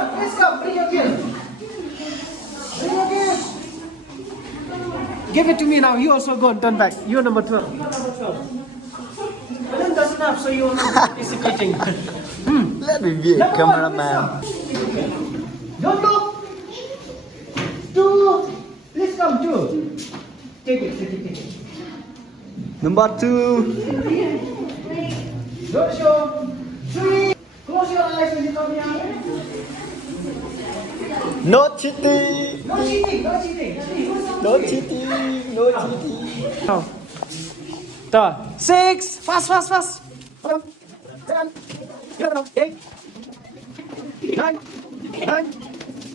on, please come. Bring your gift. Bring your gift. Give it to me now. You also go and turn back. You're number 12. You're number 12. Balloon does enough, so you're not participating. Let me be a Number cameraman. Don't look. 2. Please come, 2. Take it. Number 2. Don't show. 3. Close your eyes when you come here. No cheating. No cheating. No cheating. No cheating. No. 6. Fast. 7. 8. 9.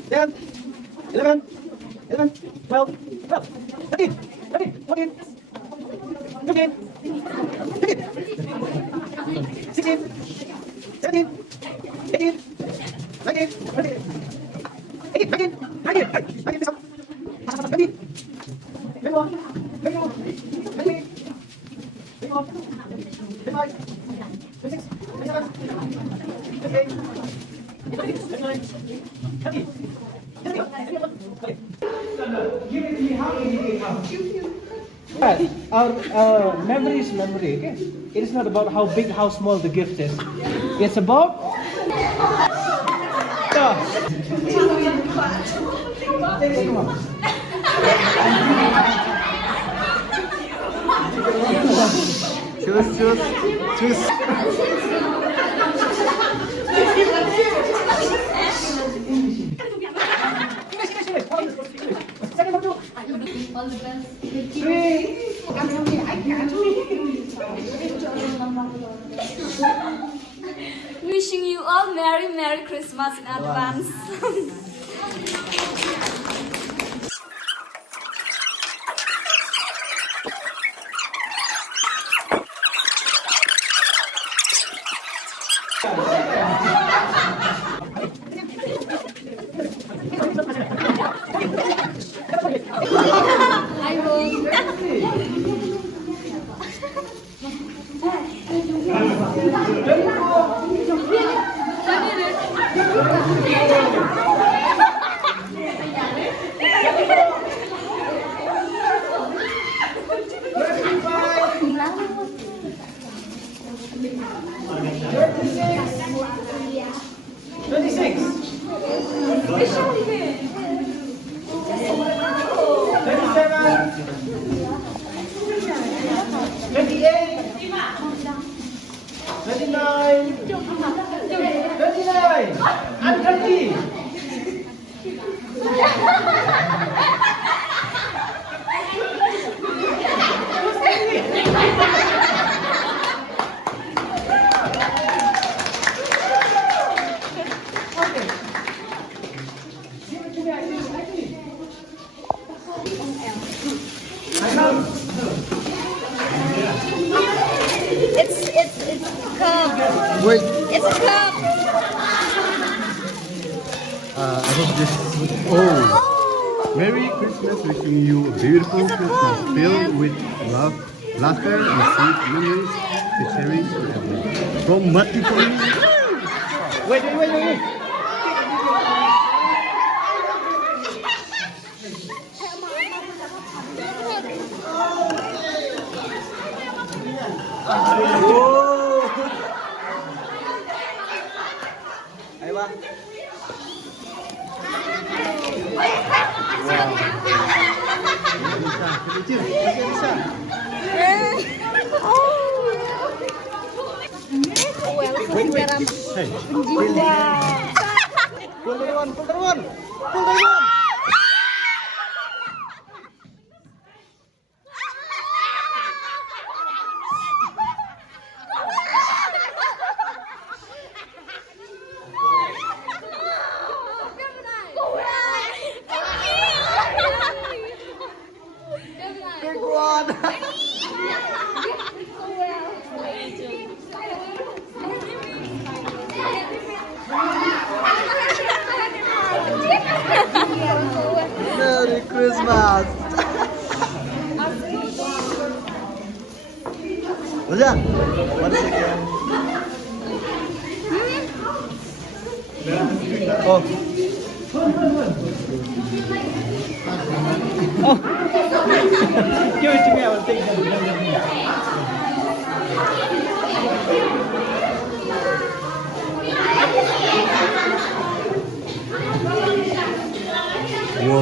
10. 11. 12. 13. 14. 15. 16. 17. 18. 19. 20. 19. Our memory is memory, okay? It is not about how big, how small the gift is. It's about... Choose. All the best. 3. Wishing you all Merry Christmas in advance. I will. It's a cup. Wait. It's a cup. I hope this. Oh. Merry Christmas. Wishing you a beautiful Christmas filled with love, laughter, and sweet memories to cherish forever. From Mati Poli. Wait. Hey, pull the one. Big one. Merry Christmas. What's that? What is it again? Oh. Oh. Give it to me, I will take that. Whoa.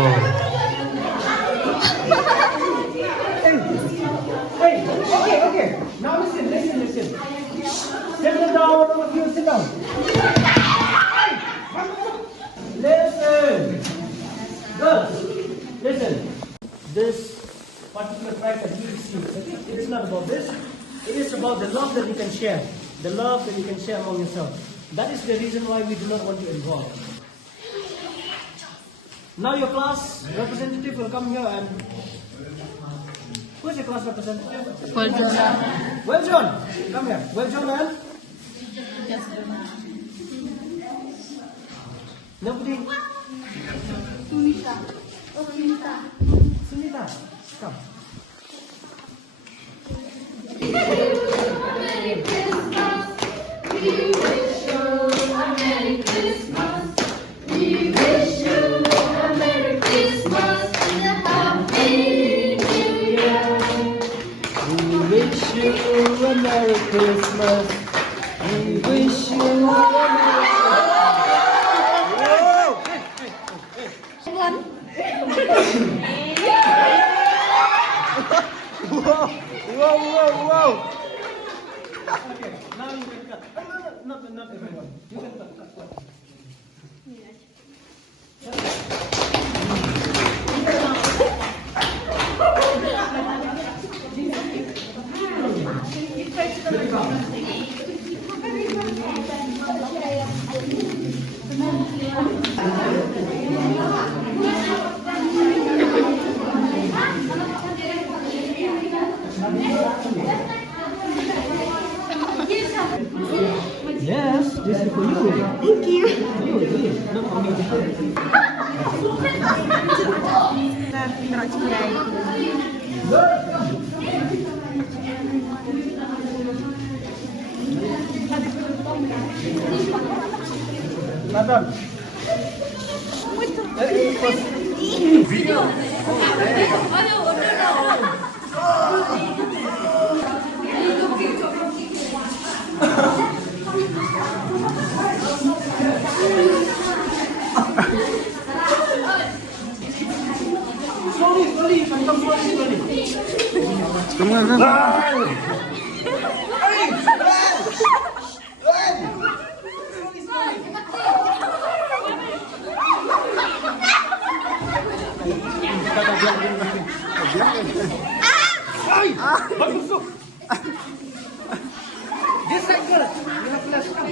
Hey, okay. Now listen. Sit down, all of you, sit down. Listen. Girls, listen. This particular track that we received, okay, it is not about this. It is about the love that you can share. The love that you can share among yourself. That is the reason why we do not want to involve. Now your class representative will come here and... Who is your class representative? Well done. Well John, come here. Well John and? Nobody? Sunita, come. Wish you a Merry Christmas. We wish you a Merry Whoa. Okay, now you can cut. No, not everyone. You can cut. Yes, this is for you. Thank you. Not for me. Nathan. Video. Slowly, come slowly. Come on. This side, girl. You have less. Come.